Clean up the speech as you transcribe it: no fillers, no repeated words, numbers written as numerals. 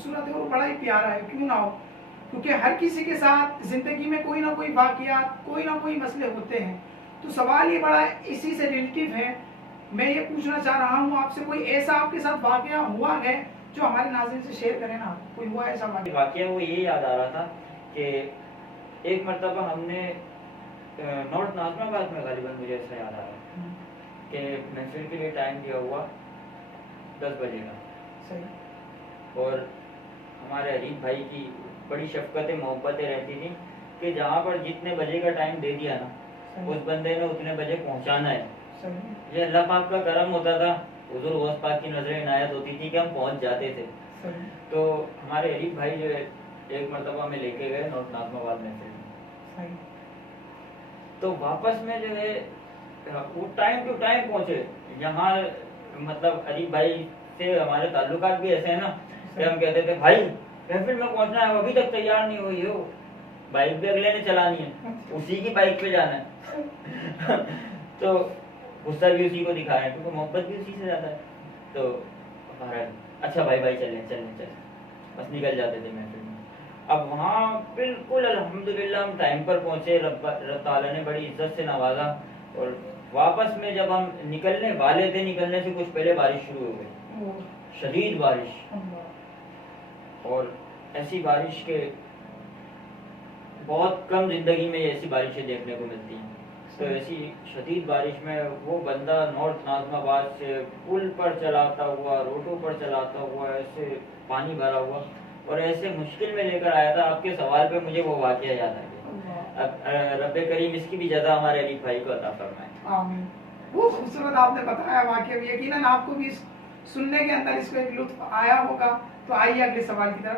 خوبصورت ہے اور بڑا ہی پیارا ہے، کیوں نہ ہو، کیونکہ ہر کسی کے ساتھ زندگی میں کوئی نہ کوئی واقعات، کوئی نہ کوئی مسئلے ہوتے ہیں. تو سوال یہ بڑا اسی سے ریلیٹیو ہے. میں یہ پوچھنا چاہ رہا ہوں آپ سے، کوئی ایسا آپ کے ساتھ واقعہ ہوا ہے جو ہمارے ناظرین سے شیئر کریں نا؟ کوئی ہوا ایسا واقعہ؟ وہ یہ یاد آ رہا تھا کہ ایک مرتبہ ہم نے نارتھ ناظم آباد میں، غالباً مجھے ایسا یاد آ رہا ہے کہ محفل کے لیے ٹائم دیا ہوا 10 بجے کا. صحیح. اور ہمارے حریف بھائی کی بڑی شفقتیں محبتیں رہتی تھیں کہ جہاں پر جتنے بجے کا ٹائم دے دیا نا، اس بندے نے اتنے بجے پہنچانا ہے. یہ اللہ پاک کا کرم ہوتا تھا، حضور غوث پاک کی نظر عنایت ہوتی تھی کہ ہم پہنچ جاتے تھے. تو ہمارے حریف بھائی جو ہے ایک مرتبہ میں لے کے گئے نارتھ ناظم آباد میں سے، تو واپس میں جو ہے وہ ٹائم ٹو ٹائم پہنچے. یہاں مطلب حریف بھائی سے ہمارے تعلقات بھی ایسے ہیں نا کہ ہم کہتے تھے بھائی محفل میں پہنچنا ہے، ابھی تک تیار نہیں ہوئی ہو، بائک بھی اگلے نے چلانی ہے، اسی کی بائک پہ جانا ہے. تو غصہ بھی اسی کو دکھایا کیونکہ محبت بھی اسی سے زیادہ ہے. تو اچھا بھائی چلیں بس نکل جاتے تھے محفل میں. اب وہاں بالکل الحمدللہ ہم ٹائم پر پہنچے، رب تعالیٰ نے بڑی عزت سے نوازا. اور واپس میں جب ہم نکلنے والے تھے، نکلنے سے کچھ پہلے بارش شروع ہو گئی، شدید بارش. اور ایسی بارش کے بہت کم زندگی میں ایسی بارشیں دیکھنے کو ملتی ہیں. تو ایسی شدید بارش میں وہ بندہ نارتھ ناظم آباد سے پل پر چلاتا ہوا، روڈوں پر چلاتا ہوا، ایسے پانی بھرا ہوا اور ایسے مشکل میں لے کر آیا تھا. آپ کے سوال پہ مجھے وہ واقعہ یاد آ گیا. اب رب کریم اس کی بھی جزا ہمارے علی بھائی کو عطا فرمائے. آمین. وہ خوبصورت آپ نے بتایا واقعہ، یقیناً آپ کو بھی سننے کے اندر اس کو ایک لطف آیا ہوگا. تو آئیے اگلے سوال کی طرف.